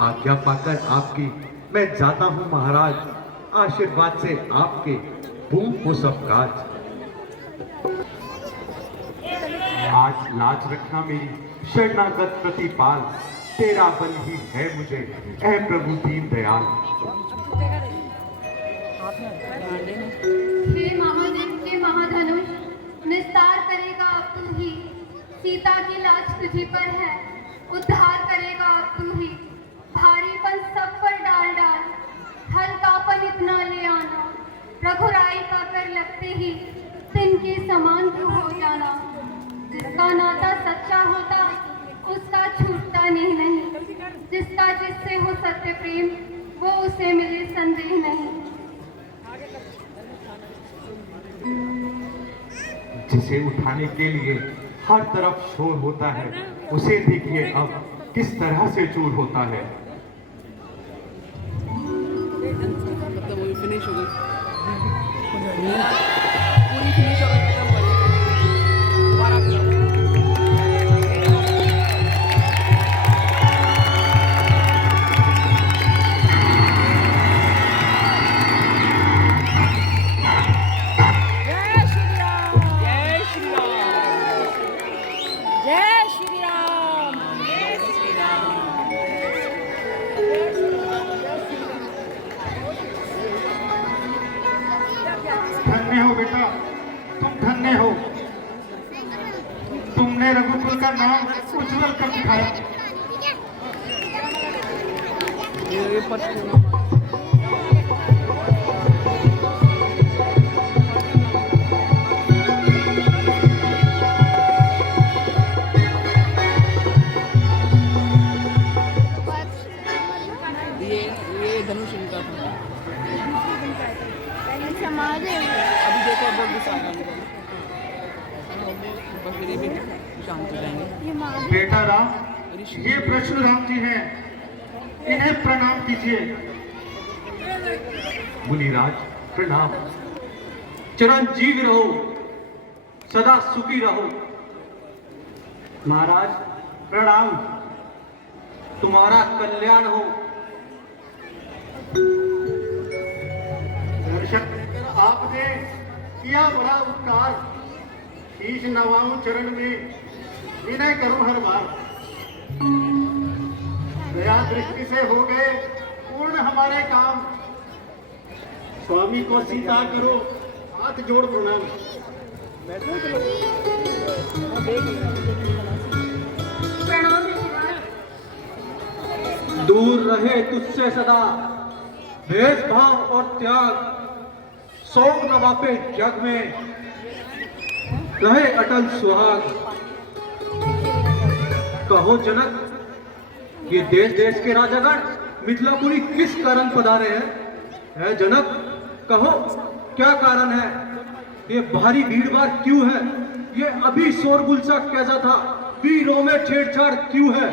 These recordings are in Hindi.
आज्ञा पाकर आपकी मैं जाता हूँ महाराज, आशीर्वाद से आपके पूर्ण हो सब काज। आज लाज रखना मेरी शरणागत प्रतिपाल, तेरा बल ही है मुझे ऐ प्रभु दीन दयाल। हे महादेव के महाधनुष, निस्तार करेगा अब तू ही, सीता की लाज तुझी पर है, उद्धार करेगा अब तू ही। भारीपन सब पर डाल डाल, हल्कापन इतना ले आना, रघुराई का कर लगते ही तिनके समान तू हो जाना। जिसका नाता सच्चा होता उसका छूटता नहीं, जिसका जिससे हो सत्य प्रेम वो उसे मिले संदेह नहीं। जिसे उठाने के लिए हर तरफ शोर होता है, उसे देखिए अब किस तरह से चूर होता है। पूरी फिनिश हो गई, पूरी फिनिश हो गई, खत्म हो गई। दोबारा धन्य हो बेटा, तुम धन्य हो। तुमने रघुकुल का नाम उज्जवल कर दिखाया। ये पर ये धनुष इनका था। अभी देखो अब बहुत गुस्सा आ रहा है, बस फिर ये भी शांत हो जाएंगे। बेटा राम, ये परशुराम जी हैं, इन्हें प्रणाम कीजिए। मुनिराज प्रणाम। चिरंजीव रहो, सदा सुखी रहो। महाराज प्रणाम, तुम्हारा कल्याण हो। दर्शक आपने किया बड़ा उपकार, शीश नवाऊं चरण में, विनय करूं हर बार। दया दृष्टि से हो गए पूर्ण हमारे काम, स्वामी को सीता करो हाथ जोड़ प्रणाम। प्रणाम। दूर रहे तुझसे सदा भेदभाव और त्याग, शोक न वापे जग में, रहे अटल सुहाग। कहो जनक, ये देश देश के राजागण मिथिलापुरी किस कारण पधारे हैं? है जनक, कहो क्या कारण है? ये भारी भीड़-भाड़ क्यों है? ये अभी शोरगुल सा कैसा था? वीरों में छेड़छाड़ क्यों है?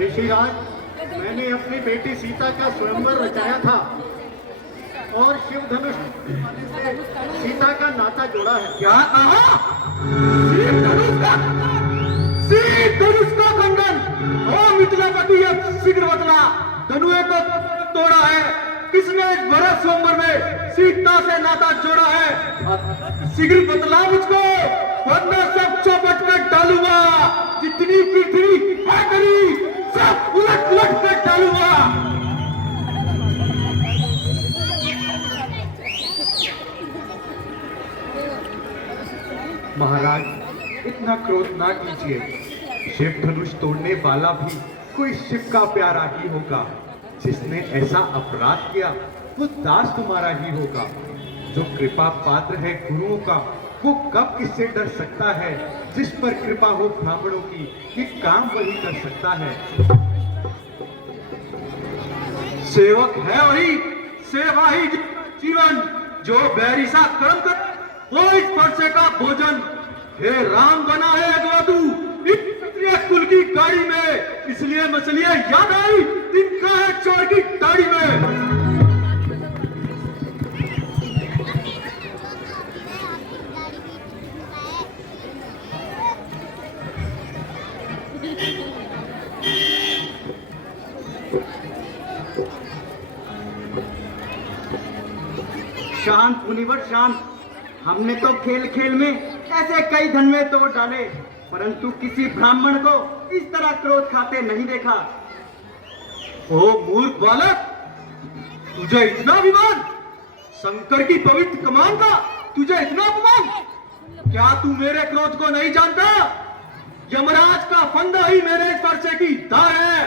ऋषिराज, मैंने अपनी बेटी सीता का स्वयंवर रचाया था और शिव धनुष से सीता का नाता जोड़ा है। क्या कहा? शिव धनुष का खंडन! ओ मिथिलापति, अब शीघ्र बतला, धनुए को तोड़ा है किसने? इस भरत स्वयंवर में सीता से नाता जोड़ा है। शीघ्र बतला मुझको, वरना सब चौपट कर डालूंगा। जितनी पृथ्वी है करी सब उलट उलट कर डालूंगा। महाराज, इतना क्रोध ना कीजिए। शिव धनुष तोड़ने वाला भी कोई शिव का प्यारा ही होगा। जिसने ऐसा अपराध किया वो दास तुम्हारा ही होगा। जो कृपा पात्र है गुरुओं का, वो कब किससे डर सकता है? जिस पर कृपा हो ब्राह्मणों की, ये काम वही कर सकता है। सेवक है वही, सेवा ही जीवन। जो बैरी सा कर्म कर वो इस परसे का भोजन। हे राम बना है अगवादू इस क्षत्रिय कुल की गाड़ी में, इसलिए मछलियां याद आई इनका है चोर की दाढ़ी में। शांत मुनिवर शांत। हमने तो खेल खेल में ऐसे कई धनवे तोड़ डाले, परंतु किसी ब्राह्मण को इस तरह क्रोध खाते नहीं देखा। ओ मूर्ख बालक, तुझे इतना अभिमान, शंकर की पवित्र कमान का तुझे इतना अपमान। क्या तू मेरे क्रोध को नहीं जानता? यमराज का फंदा ही मेरे स्पर्श की धार है।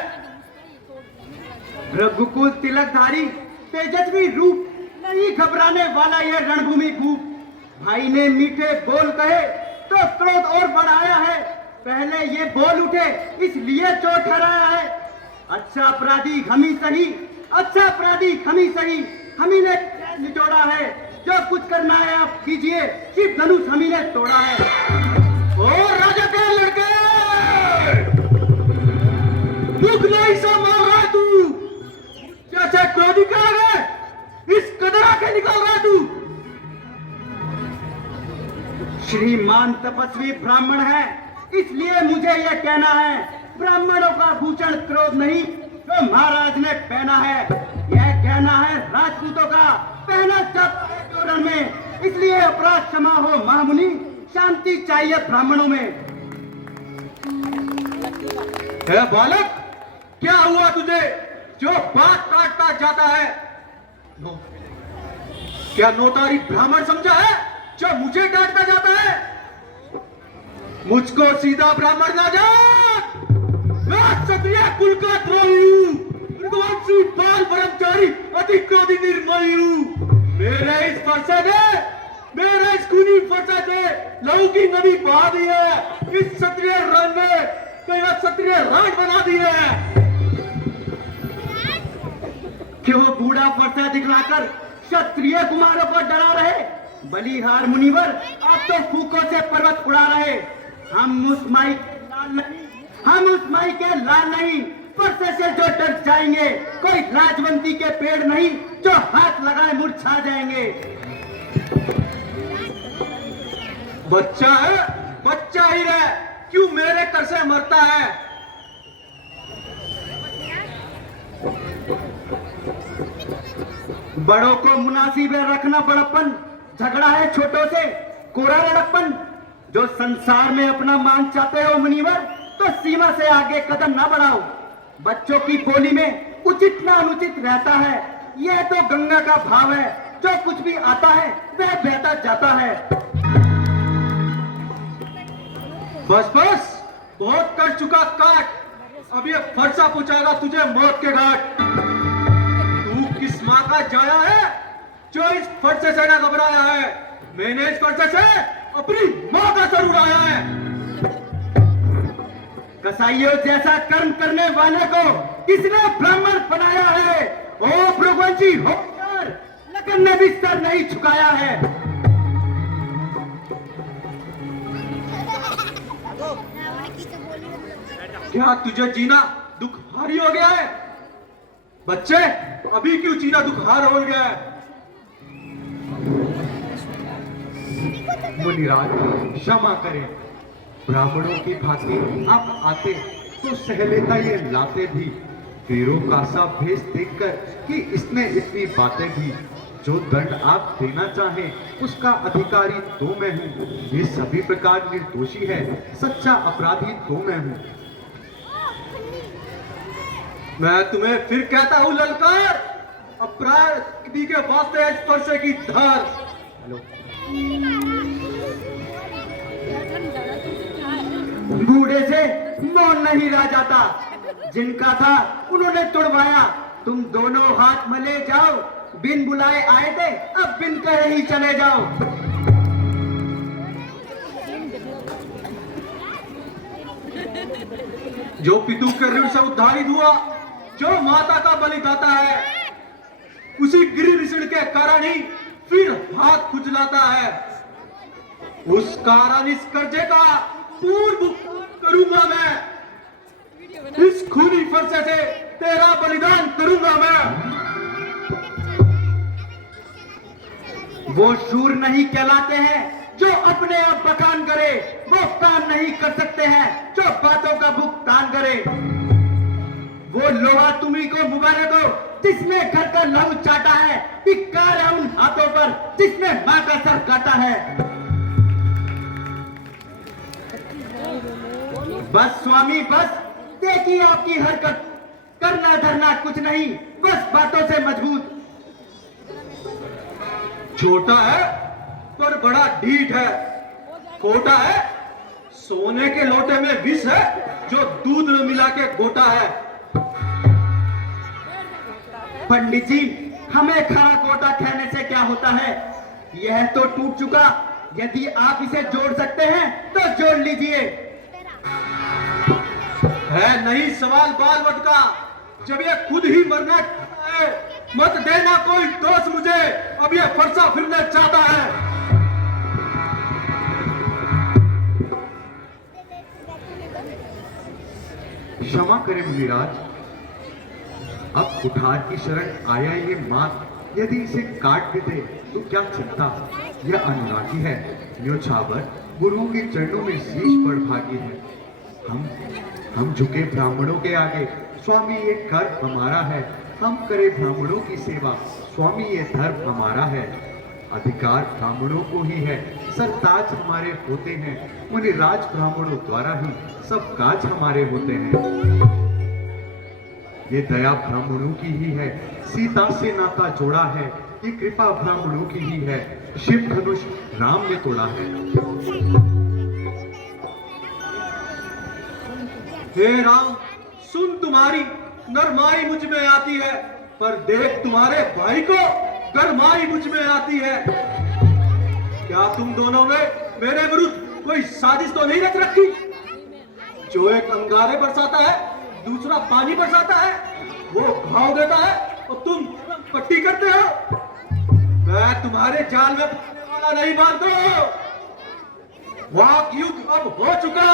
रघुकुल तिलकधारी तेजस्वी रूप, नहीं घबराने वाला ये रणभूमि भूप। भाई ने मीठे बोल कहे तो क्रोध और बढ़ाया है, पहले ये बोल उठे इसलिए चोट हराया है। अच्छा अपराधी हम ही सही, अच्छा अपराधी हम ही सही, हम ही ने निचोड़ा है। जो कुछ करना है आप कीजिए, शिव धनुष हम ही ने तोड़ा है। ओ राजा के लड़के, दुख नहीं सा मार रहा है तू? कैसे क्रोधी कर गए? इस कदर आके निकल रहा है तू? श्रीमान तपस्वी ब्राह्मण है, इसलिए मुझे यह कहना है, ब्राह्मणों का भूषण क्रोध नहीं जो महाराज ने पहना है। यह कहना है राजपूतों का पहना जाता है तोरण में, इसलिए अपराध क्षमा हो महामुनि, शांति चाहिए ब्राह्मणों में। है बालक, क्या हुआ तुझे जो बात काटता जाता है? क्या नौतारी ब्राह्मण समझा है जो मुझे काटता जाता है? मुझको सीधा ब्राह्मण ना जा, मैं क्षत्रिय कुल का द्रोही हूँ, रघुवंशी बाल ब्रह्मचारी अति क्रोधी निर्मली हूँ। मेरे इस फरसे ने, मेरे इस खूनी फरसे से लहू की नदी बहा दी है। इस क्षत्रिय रण में मेरा क्षत्रिय राज बना दी है। कि वो बूढ़ा फरसा दिखलाकर क्षत्रिय कुमारों को डरा रहे। बलिहार मुनिवर, आप तो फूकों से पर्वत उड़ा रहे। हम उस माई के लाल नहीं, हम उस माई के लाल नहीं, फरसे से जो डर जाएंगे। कोई लाजवंती के पेड़ नहीं जो हाथ लगाए मुरझा जाएंगे। बच्चा है, बच्चा ही रहे, क्यों मेरे कर से मरता है? बड़ों को मुनासिब रखना बड़प्पन, झगड़ा है छोटों से कोरा लड़प्पन। जो संसार में अपना मान चाहते हो मुनिवर, तो सीमा से आगे कदम ना बढ़ाओ। बच्चों की बोली में उचित ना अनुचित रहता है, यह तो गंगा का भाव है। जो कुछ भी आता है वह बहता जाता है। बस बस, बहुत कर चुका काट, अब ये फरसा पहुंचाएगा तुझे मौत के घाट। तू किस माँ का जाया है जो इस फरसे से ना घबराया है? मैंने इस फरसे से अपनी माँ का सर उड़ाया है। कसाईयों जैसा कर्म करने वाले को किसने ब्राह्मण बनाया है? ओ भृगुवंशी होशियार, लखन ने भी सर नहीं झुकाया है। क्या तुझे जीना दुखहारी हो गया है? बच्चे, अभी क्यों जीना दुखहार हो गया है? मुनिराज, क्षमा करें, ब्राह्मणों की भांति आप आते तो सह लेता ये लाते भी। वीरों का सा भेष देखकर कि इसने इतनी बातें भी। जो दंड आप देना चाहें उसका अधिकारी तो मैं हूँ। ये सभी प्रकार निर्दोषी है, सच्चा अपराधी तो मैं हूँ। मैं तुम्हें फिर कहता हूँ ललकार, अपराधी के वास्ते इस फरसे की धार। बूढ़े से मौन नहीं रह जाता, जिनका था उन्होंने तुड़वाया। तुम दोनों हाथ मले जाओ, बिन बुलाए आए थे, अब बिन कहे ही चले जाओ। जो पितु के ऋण से उद्धारित हुआ, जो माता का बलिदाता है, उसी गिरि ऋषि के कारण ही फिर हाथ खुजलाता है। उस कारण इस कर्जे का पूर्ण भुगतान करूंगा मैं। इस खूनी फरसे से तेरा बलिदान करूंगा मैं। वो शूर नहीं कहलाते हैं जो अपने आप बखान करे, वो काम नहीं कर सकते हैं जो बातों का भुगतान करे। वो लोहा तुम्ही को मुबारक हो जिसने घर का लहू चाटा है, धिक्कार है उन हाथों पर जिसने मां का सर काटा है। बस स्वामी बस, देखिए आपकी हरकत, करना धरना कुछ नहीं, बस बातों से मजबूत। छोटा है पर बड़ा ढीठ है, खोटा है, सोने के लोटे में विष है जो दूध में मिला के गोटा है। पंडित जी, हमें खरा कोटा कहने से क्या होता है, यह तो टूट चुका, यदि आप इसे जोड़ सकते हैं तो जोड़ लीजिए। है नहीं सवाल बाल वट का, जब ये खुद ही मरना चाहता है, मत देना कोई दोष मुझे, अब ये फरसा फिरने चाहता है। क्षमा करें मुनिराज, अब कुठार की शरण आया ये मात, यदि इसे काट देते तो क्या चिंता। यह अनुरागी है, न्योछावर गुरुओं के चरणों में शीश पड़ भागी है। हम झुके ब्राह्मणों के आगे, स्वामी ये कर्म हमारा है। हम करें ब्राह्मणों की सेवा, स्वामी ये धर्म हमारा है। अधिकार ब्राह्मणों को ही है, सरताज हमारे होते हैं। मुनिराज ब्राह्मणों द्वारा ही सब काज हमारे होते हैं। ये दया ब्राह्मणों की ही है, सीता से नाता जोड़ा है। ये कृपा ब्राह्मणों की ही है, शिव धनुष राम ने तोड़ा है। हे राम, सुन तुम्हारी नरमाई मुझ में आती है, पर देख तुम्हारे भाई को गरमाई मुझ में आती है। क्या तुम दोनों ने मेरे विरुद्ध कोई साजिश तो नहीं रच रखी? जो एक अंगारे बरसाता है, दूसरा पानी बरसाता है, वो घाव देता है और तुम पट्टी करते हो। मैं तुम्हारे जाल में फंसने वाला नहीं मानता। वाक युद्ध अब हो चुका,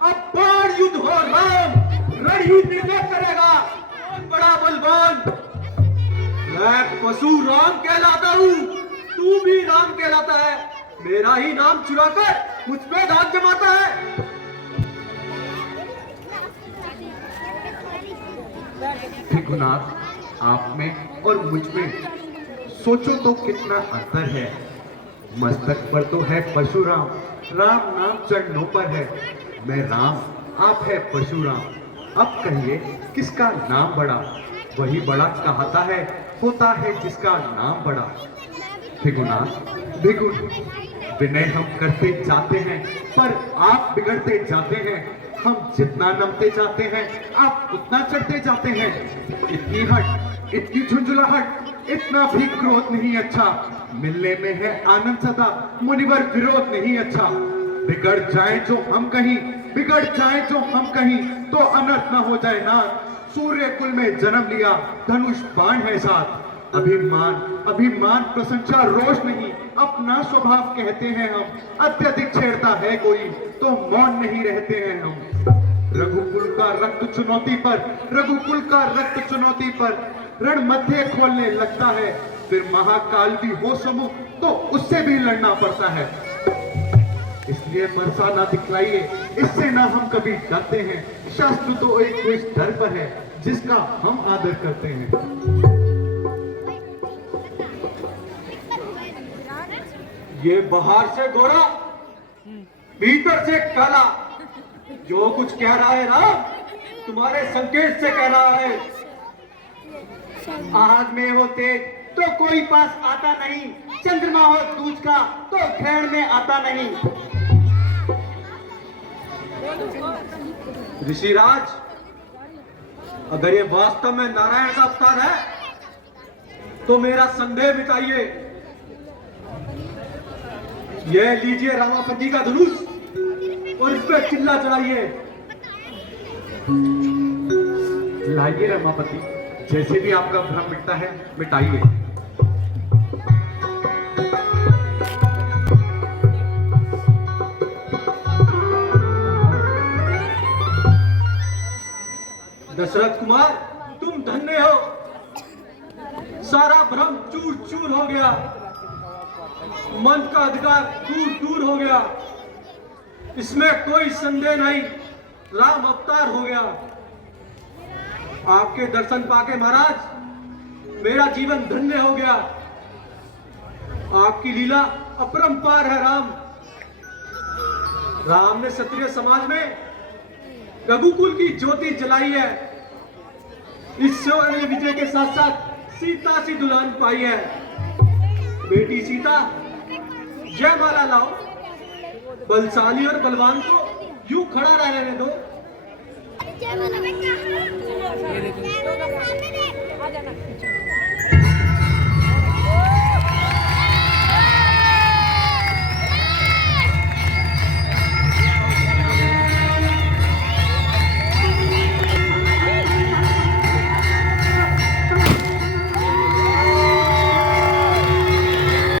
अब बाण युद्ध हो। राम रण ही निर्णय करेगा कौन बड़ा बलवान। मैं पशु राम कहलाता हूँ, तू भी राम कहलाता है। मेरा ही नाम चुराकर मुझ पे दाग जमाता है। भृगुनाथ, आप में और मुझ में सोचो तो कितना अंतर है। मस्तक पर तो है परशुराम, राम नाम चरणों पर है। मैं राम, आप है परशुराम। अब कहिए किसका नाम बड़ा? वही बड़ा कहता है, होता है जिसका नाम बड़ा। भृगुनाथ, भृगुन विनय हम करते जाते हैं, पर आप बिगड़ते जाते हैं। हम जितना नमते जाते हैं, आप उतना चढ़ते जाते हैं। इतनी हट, इतनी झुंझुलाहट, इतना भी क्रोध नहीं अच्छा। मिलने में है आनंद सदा, मुनिवर विरोध नहीं अच्छा। बिगड़ जाए जो हम कहीं, बिगड़ जाए जो हम कहीं, तो अनर्थ न हो जाए ना। सूर्य कुल में जन्म लिया, धनुष बाण है साथ। अभिमान, अभिमान प्रशंसा रोष नहीं, अपना स्वभाव कहते हैं हम। अत्यधिक छेड़ता है कोई तो मौन नहीं रहते हैं हम। रघुकुल का रक्त चुनौती पर, रघुकुल का रक्त चुनौती पर रण मध्य खोलने लगता है। फिर महाकाल भी हो समूह तो उससे भी लड़ना पड़ता है। इसलिए बरसा ना दिखलाइए, इससे ना हम कभी डरते हैं। शास्त्र तो एक इस डर पर है जिसका हम आदर करते हैं। ये बाहर से गोरा, भीतर से काला, जो कुछ कह रहा है राम, तुम्हारे संकेत से कह रहा है। आग में हो तेज तो कोई पास आता नहीं, चंद्रमा हो दूज का तो घेर में आता नहीं। ऋषिराज, अगर ये वास्तव में नारायण का अवतार है तो मेरा संदेह मिटाइए। यह लीजिए रामापति का धनुष और इस पे चिल्ला चढ़ाइए। लाइए रमापति, जैसे भी आपका भ्रम मिटता है मिटाइए। दशरथ कुमार, तुम धन्य हो, सारा भ्रम चूर चूर हो गया, मन का अधिकार दूर दूर हो गया। इसमें कोई संदेह नहीं, राम अवतार हो गया। आपके दर्शन पाके महाराज मेरा जीवन धन्य हो गया। आपकी लीला अपरंपार है राम। राम ने क्षत्रिय समाज में रघुकुल की ज्योति जलाई है। इस स्वर्ण विजय के साथ साथ सीता सी दुल्हन पाई है। बेटी सीता, जयमाला लाओ। बलशाली और बलवान को यूं खड़ा रहने दो। जय माला बेटा।